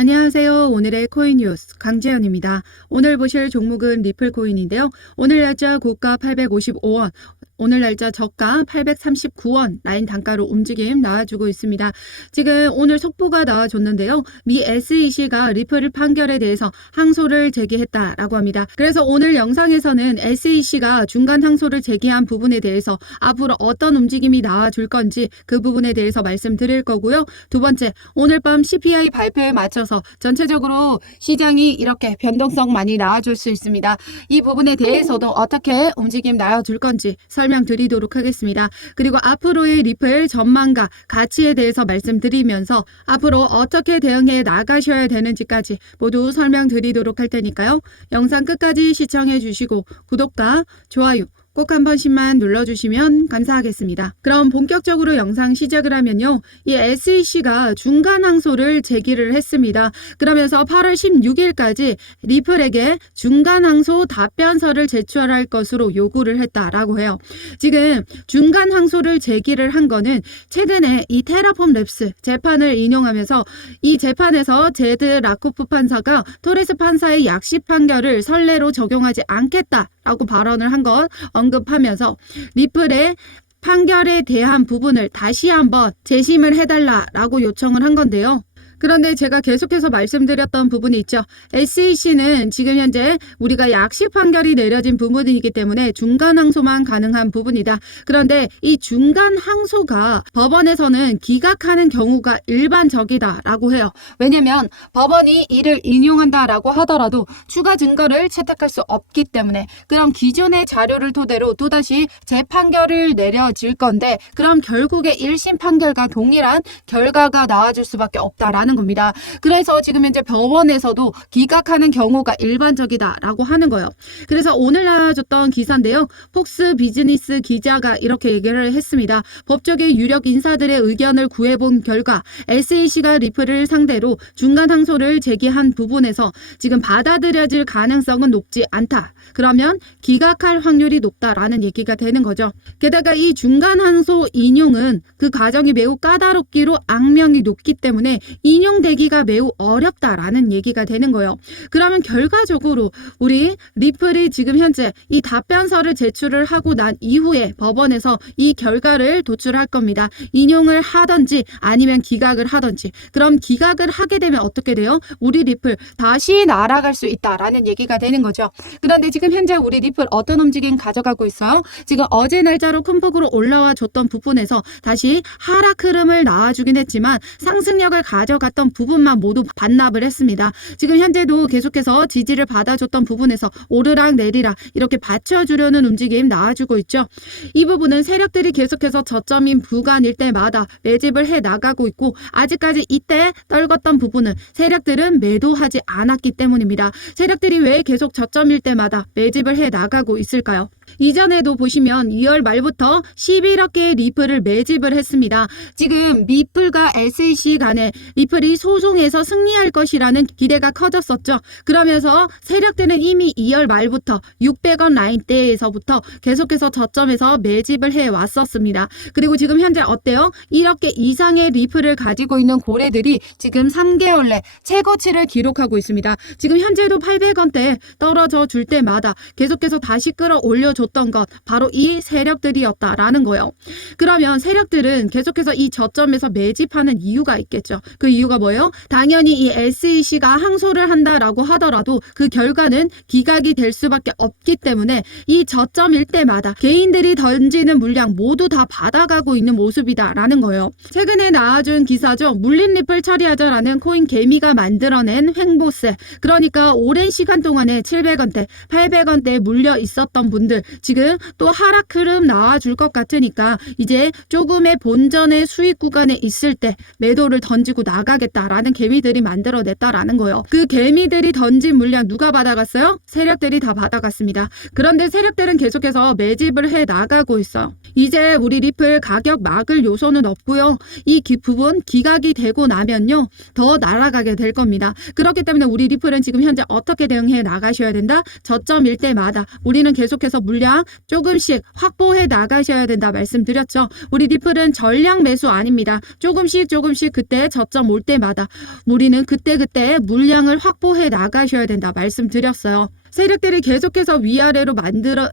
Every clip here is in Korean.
안녕하세요. 오늘의 코인 뉴스 강재현입니다. 오늘 보실 종목은 리플 코인인데요. 오늘 날짜 고가 855원, 오늘 날짜 저가 839원 라인 단가로 움직임 나와주고 있습니다. 지금 오늘 속보가 나와줬는데요. 미 SEC가 리플 판결에 대해서 항소를 제기했다라고 합니다. 그래서 오늘 영상에서는 SEC가 중간 항소를 제기한 부분에 대해서 앞으로 어떤 움직임이 나와줄 건지 그 부분에 대해서 말씀드릴 거고요. 두 번째, 오늘 밤 CPI 발표에 맞춰서 전체적으로 시장이 이렇게 변동성 많이 나와줄 수 있습니다. 이 부분에 대해서도 어떻게 움직임 나와줄 건지 설명드리도록 하겠습니다. 그리고 앞으로의 리플 전망과 가치에 대해서 말씀드리면서 앞으로 어떻게 대응해 나가셔야 되는지까지 모두 설명드리도록 할 테니까요. 영상 끝까지 시청해 주시고 구독과 좋아요 꼭 한 번씩만 눌러주시면 감사하겠습니다. 그럼 본격적으로 영상 시작을 하면요. 이 SEC가 중간 항소를 제기를 했습니다. 그러면서 8월 16일까지 리플에게 중간 항소 답변서를 제출할 것으로 요구를 했다라고 해요. 지금 중간 항소를 제기를 한 거는 최근에 이 테라폼 랩스 재판을 인용하면서 이 재판에서 제드 라코프 판사가 토레스 판사의 약식 판결을 선례로 적용하지 않겠다라고 발언을 한 것 언급하면서 리플의 판결에 대한 부분을 다시 한번 재심을 해달라라고 요청을 한 건데요. 그런데 제가 계속해서 말씀드렸던 부분이 있죠. SEC는 지금 현재 우리가 약식 판결이 내려진 부분이기 때문에 중간 항소만 가능한 부분이다. 그런데 이 중간 항소가 법원에서는 기각하는 경우가 일반적이다라고 해요. 왜냐면 법원이 이를 인용한다라고 하더라도 추가 증거를 채택할 수 없기 때문에 그럼 기존의 자료를 토대로 또다시 재판결을 내려질 건데 그럼 결국에 1심 판결과 동일한 결과가 나와줄 수밖에 없다라는 겁니다. 그래서 지금 현재 법원에서도 기각하는 경우가 일반적이다라고 하는 거예요. 그래서 오늘 나와줬던 기사인데요. 폭스 비즈니스 기자가 이렇게 얘기를 했습니다. 법조계 유력 인사들의 의견을 구해본 결과 SEC가 리플을 상대로 중간 항소를 제기한 부분에서 지금 받아들여질 가능성은 높지 않다. 그러면 기각할 확률이 높다라는 얘기가 되는 거죠. 게다가 이 중간 항소 인용은 그 과정이 매우 까다롭기로 악명이 높기 때문에 인용되기가 매우 어렵다라는 얘기가 되는 거예요. 그러면 결과적으로 우리 리플이 지금 현재 이 답변서를 제출을 하고 난 이후에 법원에서 이 결과를 도출할 겁니다. 인용을 하든지 아니면 기각을 하든지. 그럼 기각을 하게 되면 어떻게 돼요? 우리 리플 다시 날아갈 수 있다라는 얘기가 되는 거죠. 그런데 지금 현재 우리 리플 어떤 움직임 가져가고 있어요? 지금 어제 날짜로 큰 폭으로 올라와 줬던 부분에서 다시 하락 흐름을 나와주긴 했지만 상승력을 가져갔던 부분만 모두 반납을 했습니다. 지금 현재도 계속해서 지지를 받아줬던 부분에서 오르락 내리락 이렇게 받쳐주려는 움직임 나와주고 있죠. 이 부분은 세력들이 계속해서 저점인 구간일 때마다 매집을 해 나가고 있고 아직까지 이때 떨궜던 부분은 세력들은 매도하지 않았기 때문입니다. 세력들이 왜 계속 저점일 때마다 매집을 해 나가고 있을까요? 이전에도 보시면 2월 말부터 11억 개의 리플을 매집을 했습니다. 지금 리플과 SEC 간에 리플이 소송에서 승리할 것이라는 기대가 커졌었죠. 그러면서 세력들은 이미 2월 말부터 600원 라인대에서부터 계속해서 저점에서 매집을 해왔었습니다. 그리고 지금 현재 어때요? 1억 개 이상의 리플을 가지고 있는 고래들이 지금 3개월 내 최고치를 기록하고 있습니다. 지금 현재도 800원대 떨어져 줄 때마다 계속해서 다시 끌어올려 줬던 것 바로 이 세력들이었다라는 거예요. 그러면 세력들은 계속해서 이 저점에서 매집하는 이유가 있겠죠. 그 이유가 뭐예요? 당연히 이 SEC가 항소를 한다라고 하더라도 그 결과는 기각이 될 수밖에 없기 때문에 이 저점일 때마다 개인들이 던지는 물량 모두 다 받아가고 있는 모습이다라는 거예요. 최근에 나와준 기사죠. 물린 리플 처리하자라는 코인 개미가 만들어낸 횡보세. 그러니까 오랜 시간 동안에 700원대, 800원대에 물려 있었던 분들 지금 또 하락 흐름 나와줄 것 같으니까 이제 조금의 본전의 수익 구간에 있을 때 매도를 던지고 나가겠다라는 개미들이 만들어냈다라는 거예요. 그 개미들이 던진 물량 누가 받아갔어요? 세력들이 다 받아갔습니다. 그런데 세력들은 계속해서 매집을 해 나가고 있어요. 이제 우리 리플 가격 막을 요소는 없고요. 이 부분 기각이 되고 나면요 더 날아가게 될 겁니다. 그렇기 때문에 우리 리플은 지금 현재 어떻게 대응해 나가셔야 된다? 저점일 때마다 우리는 계속해서 물량 물량 조금씩 확보해 나가셔야 된다 말씀드렸죠. 우리 리플은 전량 매수 아닙니다. 조금씩 그때 저점 올 때마다 우리는 그때 물량을 확보해 나가셔야 된다 말씀드렸어요. 세력들이 계속해서 위아래로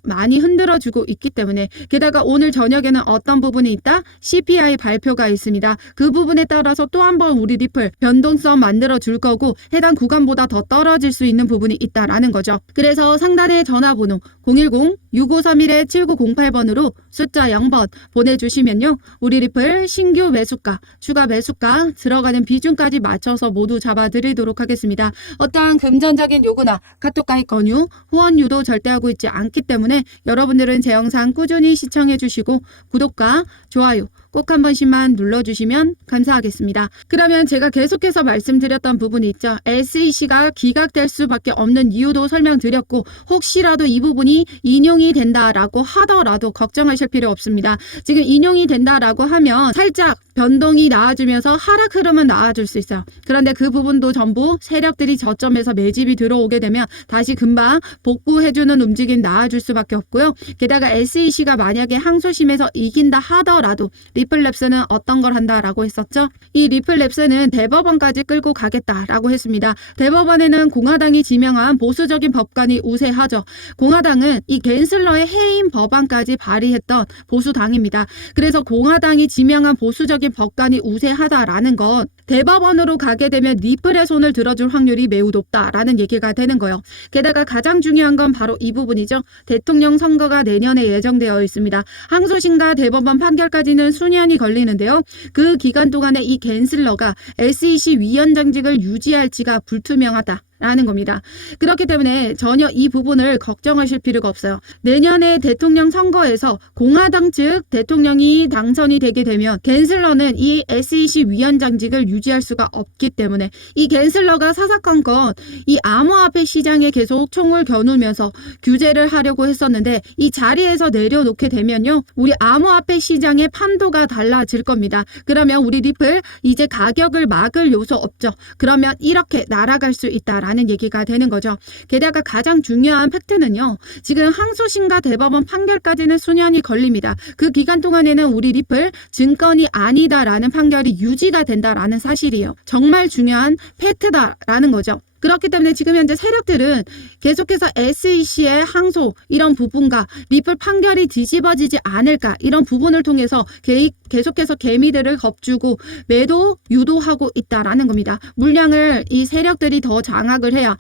많이 흔들어주고 있기 때문에, 게다가 오늘 저녁에는 어떤 부분이 있다? CPI 발표가 있습니다. 그 부분에 따라서 또 한 번 우리 리플 변동성 만들어 줄 거고 해당 구간보다 더 떨어질 수 있는 부분이 있다라는 거죠. 그래서 상단의 전화번호 010-6531-7908번으로 숫자 0번 보내주시면요, 우리 리플 신규 매수가, 추가 매수가 들어가는 비중까지 맞춰서 모두 잡아드리도록 하겠습니다. 어떠한 금전적인 요구나 카톡 가입 건의 후원 유도 절대 하고 있지 않기 때문에 여러분들은 제 영상 꾸준히 시청해 주시고 구독과 좋아요 꼭 한 번씩만 눌러주시면 감사하겠습니다. 그러면 제가 계속해서 말씀드렸던 부분이 있죠. SEC가 기각될 수밖에 없는 이유도 설명드렸고, 혹시라도 이 부분이 인용이 된다라고 하더라도 걱정하실 필요 없습니다. 지금 인용이 된다라고 하면 살짝 변동이 나와주면서 하락 흐름은 나와줄 수 있어요. 그런데 그 부분도 전부 세력들이 저점에서 매집이 들어오게 되면 다시 금방 복구해주는 움직임 나와줄 수밖에 없고요. 게다가 SEC가 만약에 항소심에서 이긴다 하더라도 리플랩스는 어떤 걸 한다라고 했었죠? 이 리플랩스는 대법원까지 끌고 가겠다라고 했습니다. 대법원에는 공화당이 지명한 보수적인 법관이 우세하죠. 공화당은 이 갠슬러의 해임 법안까지 발의했던 보수당입니다. 그래서 공화당이 지명한 보수적인 법관이 우세하다라는 건 대법원으로 가게 되면 리플의 손을 들어줄 확률이 매우 높다라는 얘기가 되는 거예요. 게다가 가장 중요한 건 바로 이 부분이죠. 대통령 선거가 내년에 예정되어 있습니다. 항소심과 대법원 판결까지는 수년이 걸리는데요. 그 기간 동안에 이 갠슬러가 SEC 위원장직을 유지할지가 불투명하다 라는 겁니다. 그렇기 때문에 전혀 이 부분을 걱정하실 필요가 없어요. 내년에 대통령 선거에서 공화당 측 대통령이 당선이 되게 되면 갠슬러는 이 SEC 위원장직을 유지할 수가 없기 때문에 이 갠슬러가 사사건건 이 암호화폐 시장에 계속 총을 겨누면서 규제를 하려고 했었는데, 이 자리에서 내려놓게 되면요, 우리 암호화폐 시장의 판도가 달라질 겁니다. 그러면 우리 리플 이제 가격을 막을 요소 없죠. 그러면 이렇게 날아갈 수 있다 라는 얘기가 되는 거죠. 게다가 가장 중요한 팩트는요, 지금 항소심과 대법원 판결까지는 수년이 걸립니다. 그 기간 동안에는 우리 리플 증권이 아니다라는 판결이 유지가 된다라는 사실이에요. 정말 중요한 팩트다라는 거죠. 그렇기 때문에 지금 현재 세력들은 계속해서 SEC의 항소 이런 부분과 리플 판결이 뒤집어지지 않을까, 이런 부분을 통해서 계속해서 개미들을 겁주고 매도 유도하고 있다라는 겁니다. 물량을 이 세력들이 더 장악을 해야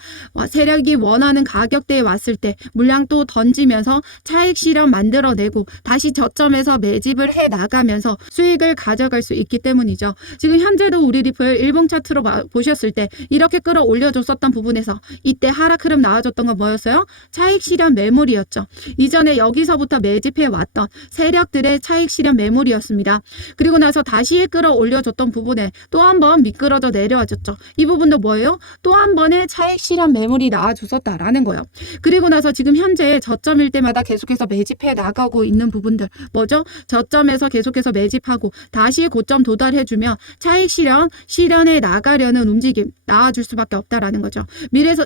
세력이 원하는 가격대에 왔을 때 물량 또 던지면서 차익 실현 만들어내고 다시 저점에서 매집을 해 나가면서 수익을 가져갈 수 있기 때문이죠. 지금 현재도 우리 리플 일봉 차트로 보셨을 때 이렇게 끌어올려줬었던 부분에서 이때 하락 흐름 나와줬던 건 뭐였어요? 차익 실현 매물이었죠. 이전에 여기서부터 매집해 왔던 세력들의 차익 실현 매물이었습니다. 그리고 나서 다시 끌어올려줬던 부분에 또 한 번 미끄러져 내려와줬죠. 이 부분도 뭐예요? 또 한 번의 차익 실현 매물이 나와줬었다라는 거예요. 그리고 나서 지금 현재 저점일 때마다 계속해서 매집해 나가고 있는 부분들 뭐죠? 저점에서 계속해서 매집하고 다시 고점 도달해주면 차익 실현해 나가려는 움직임 나와줄 수밖에 없다라는 거죠.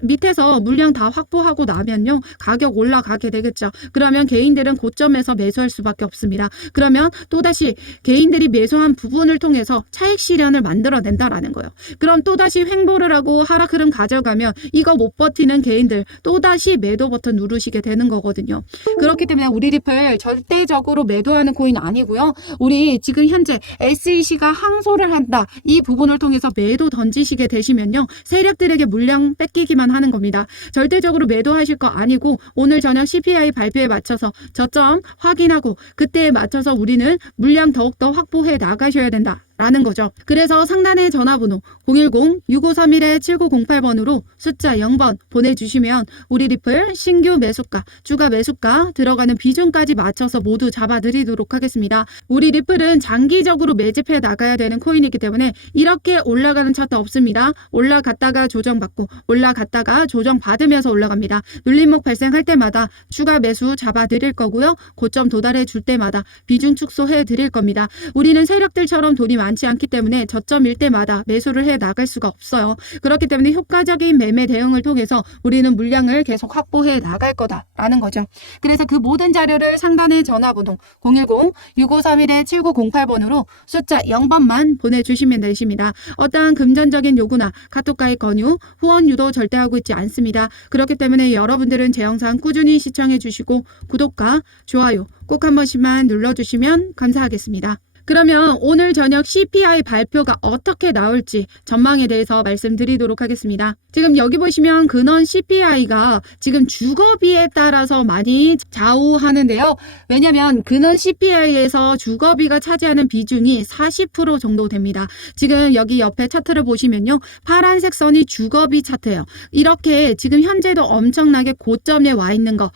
밑에서 물량 다 확보하고 나면요, 가격 올라가게 되겠죠. 그러면 개인들은 고점에서 매수할 수밖에 없습니다. 그러면 또다시 개인들이 매수한 부분을 통해서 차익 실현을 만들어낸다라는 거예요. 그럼 또다시 횡보를 하고 하락 흐름 가져가면 이거 못 버티는 개인들 또다시 매도 버튼 누르시게 되는 거거든요. 그렇기 때문에 우리 리플 절대적으로 매도하는 코인 아니고요. 우리 지금 현재 SEC가 항소를 한다, 이 부분을 통해서 매도 던지시게 되시면요, 세력들에게 물량 뺏기기만 하는 겁니다. 절대적으로 매도하실 거 아니고 오늘 저녁 CPI 발표에 맞춰서 저점 확인하고 그때에 맞춰서 우리는 물량 더욱더 확보해 나가셔야 된다 라는 거죠. 그래서 상단의 전화번호 010-6531-7908번으로 숫자 0번 보내주시면 우리 리플 신규 매수가, 추가 매수가 들어가는 비중까지 맞춰서 모두 잡아드리도록 하겠습니다. 우리 리플은 장기적으로 매집해 나가야 되는 코인이기 때문에 이렇게 올라가는 차트 없습니다. 올라갔다가 조정받고 올라갔다가 조정받으면서 올라갑니다. 눌림목 발생할 때마다 추가 매수 잡아드릴 거고요. 고점 도달해 줄 때마다 비중 축소해 드릴 겁니다. 우리는 세력들처럼 돈이 많이 많지 않기 때문에 저점일 때마다 매수를 해 나갈 수가 없어요. 그렇기 때문에 효과적인 매매 대응을 통해서 우리는 물량을 계속 확보해 나갈 거다라는 거죠. 그래서 그 모든 자료를 상단의 전화번호 010-6531-7908번으로 숫자 0번만 보내주시면 되십니다. 어떠한 금전적인 요구나 카톡가입 권유, 후원 유도 절대 하고 있지 않습니다. 그렇기 때문에 여러분들은 제 영상 꾸준히 시청해 주시고 구독과 좋아요 꼭 한 번씩만 눌러주시면 감사하겠습니다. 그러면 오늘 저녁 CPI 발표가 어떻게 나올지 전망에 대해서 말씀드리도록 하겠습니다. 지금 여기 보시면 근원 CPI가 지금 주거비에 따라서 많이 좌우하는데요. 왜냐하면 근원 CPI에서 주거비가 차지하는 비중이 40% 정도 됩니다. 지금 여기 옆에 차트를 보시면요. 파란색 선이 주거비 차트예요. 이렇게 지금 현재도 엄청나게 고점에 와 있는 거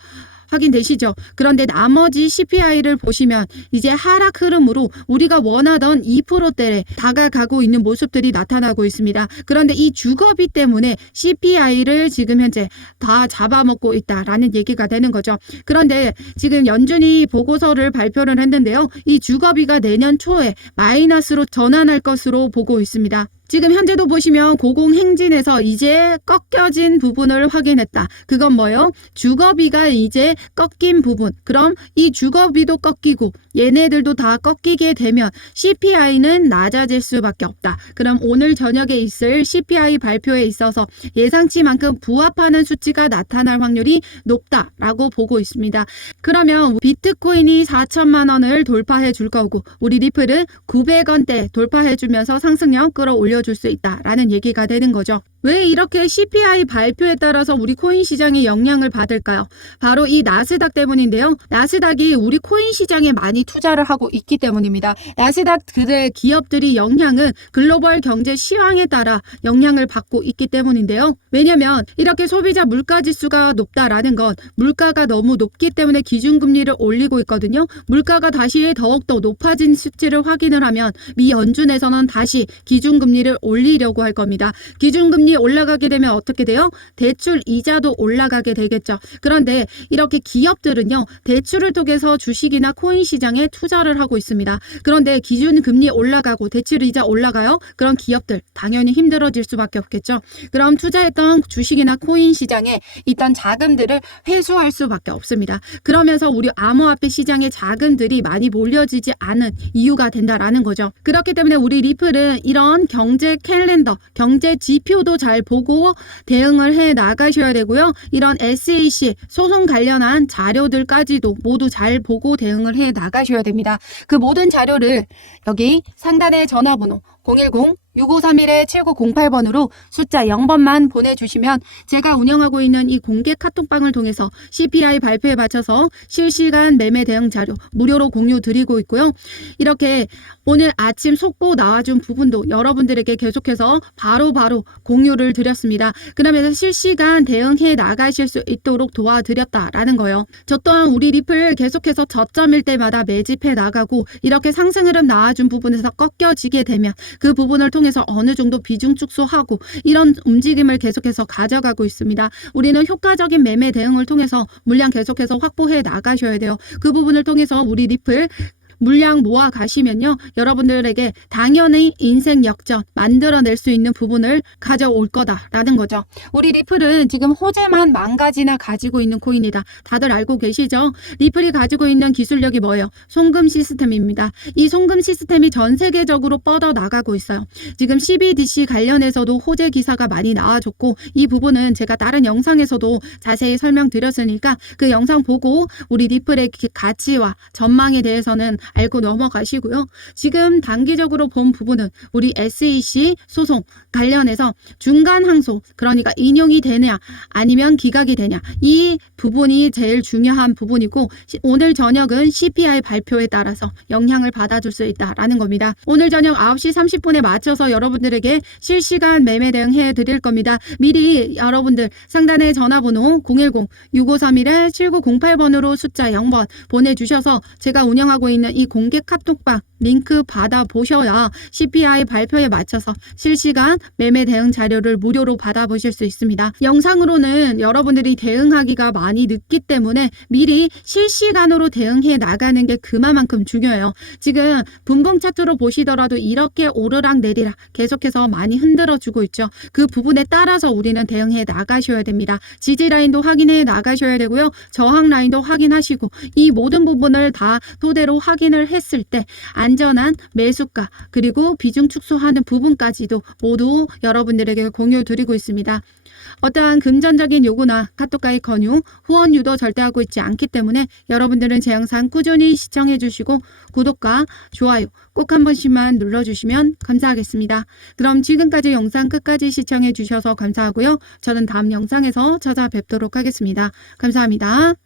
확인되시죠? 그런데 나머지 CPI를 보시면 이제 하락 흐름으로 우리가 원하던 2%대에 다가가고 있는 모습들이 나타나고 있습니다. 그런데 이 주거비 때문에 CPI를 지금 현재 다 잡아먹고 있다라는 얘기가 되는 거죠. 그런데 지금 연준이 보고서를 발표를 했는데요. 이 주거비가 내년 초에 마이너스로 전환할 것으로 보고 있습니다. 지금 현재도 보시면 고공행진에서 이제 꺾여진 부분을 확인했다. 그건 뭐예요? 주거비가 이제 꺾인 부분. 그럼 이 주거비도 꺾이고 얘네들도 다 꺾이게 되면 CPI는 낮아질 수밖에 없다. 그럼 오늘 저녁에 있을 CPI 발표에 있어서 예상치만큼 부합하는 수치가 나타날 확률이 높다라고 보고 있습니다. 그러면 비트코인이 4천만 원을 돌파해 줄 거고 우리 리플은 900원대 돌파해 주면서 상승력 끌어올려 줄 수 있다라는 얘기가 되는 거죠. 왜 이렇게 CPI 발표에 따라서 우리 코인 시장에 영향을 받을까요? 바로 이 나스닥 때문인데요. 나스닥이 우리 코인 시장에 많이 투자를 하고 있기 때문입니다. 나스닥 그의 기업들이 영향은 글로벌 경제 시황에 따라 영향을 받고 있기 때문인데요. 왜냐하면 이렇게 소비자 물가 지수가 높다라는 건 물가가 너무 높기 때문에 기준금리를 올리고 있거든요. 물가가 다시 더욱더 높아진 수치를 확인을 하면 미 연준에서는 다시 기준금리를 올리려고 할 겁니다. 기준금리 올라가게 되면 어떻게 돼요? 대출 이자도 올라가게 되겠죠. 그런데 이렇게 기업들은요. 대출을 통해서 주식이나 코인 시장에 투자를 하고 있습니다. 그런데 기준금리 올라가고 대출 이자 올라가요? 그럼 기업들 당연히 힘들어질 수밖에 없겠죠. 그럼 투자했던 주식이나 코인 시장에 있던 자금들을 회수할 수밖에 없습니다. 그러면서 우리 암호화폐 시장의 자금들이 많이 몰려지지 않은 이유가 된다라는 거죠. 그렇기 때문에 우리 리플은 이런 경제 캘린더, 경제 지표도 잘 보고 대응을 해 나가셔야 되고요. 이런 SEC 소송 관련한 자료들까지도 모두 잘 보고 대응을 해 나가셔야 됩니다. 그 모든 자료를 여기 상단의 전화번호 010-6531-7908번으로 숫자 0번만 보내주시면 제가 운영하고 있는 이 공개 카톡방을 통해서 CPI 발표에 맞춰서 실시간 매매 대응 자료 무료로 공유 드리고 있고요. 이렇게 오늘 아침 속보 나와준 부분도 여러분들에게 계속해서 바로바로 공유를 드렸습니다. 그러면서 실시간 대응해 나가실 수 있도록 도와드렸다라는 거예요. 저 또한 우리 리플 계속해서 저점일 때마다 매집해 나가고 이렇게 상승 흐름 나와준 부분에서 꺾여지게 되면 그 부분을 통해서 어느 정도 비중 축소하고 이런 움직임을 계속해서 가져가고 있습니다. 우리는 효과적인 매매 대응을 통해서 물량 계속해서 확보해 나가셔야 돼요. 그 부분을 통해서 우리 리플 물량 모아 가시면요. 여러분들에게 당연히 인생 역전 만들어낼 수 있는 부분을 가져올 거다라는 거죠. 우리 리플은 지금 호재만 10,000가지나 가지고 있는 코인이다. 다들 알고 계시죠? 리플이 가지고 있는 기술력이 뭐예요? 송금 시스템입니다. 이 송금 시스템이 전 세계적으로 뻗어 나가고 있어요. 지금 CBDC 관련해서도 호재 기사가 많이 나와줬고 이 부분은 제가 다른 영상에서도 자세히 설명드렸으니까 그 영상 보고 우리 리플의 가치와 전망에 대해서는 알고 넘어가시고요. 지금 단기적으로 본 부분은 우리 SEC 소송 관련해서 중간 항소, 그러니까 인용이 되냐 아니면 기각이 되냐, 이 부분이 제일 중요한 부분이고 오늘 저녁은 CPI 발표에 따라서 영향을 받아줄 수 있다라는 겁니다. 오늘 저녁 9시 30분에 맞춰서 여러분들에게 실시간 매매 대응해 드릴 겁니다. 미리 여러분들 상단의 전화번호 010-6531-7908번으로 숫자 0번 보내주셔서 제가 운영하고 있는 이 공개 카톡방 링크 받아보셔야 CPI 발표에 맞춰서 실시간 매매 대응 자료를 무료로 받아보실 수 있습니다. 영상으로는 여러분들이 대응하기가 많이 늦기 때문에 미리 실시간으로 대응해 나가는 게 그만큼 중요해요. 지금 분봉 차트로 보시더라도 이렇게 오르락 내리락 계속해서 많이 흔들어주고 있죠. 그 부분에 따라서 우리는 대응해 나가셔야 됩니다. 지지 라인도 확인해 나가셔야 되고요. 저항 라인도 확인하시고 이 모든 부분을 다 토대로 확인을 했을 때 안전한 매수가 그리고 비중 축소하는 부분까지도 모두 여러분들에게 공유 드리고 있습니다. 어떠한 금전적인 요구나 카톡가입 권유, 후원 유도 절대 하고 있지 않기 때문에 여러분들은 제 영상 꾸준히 시청해 주시고 구독과 좋아요 꼭 한 번씩만 눌러주시면 감사하겠습니다. 그럼 지금까지 영상 끝까지 시청해 주셔서 감사하고요. 저는 다음 영상에서 찾아뵙도록 하겠습니다. 감사합니다.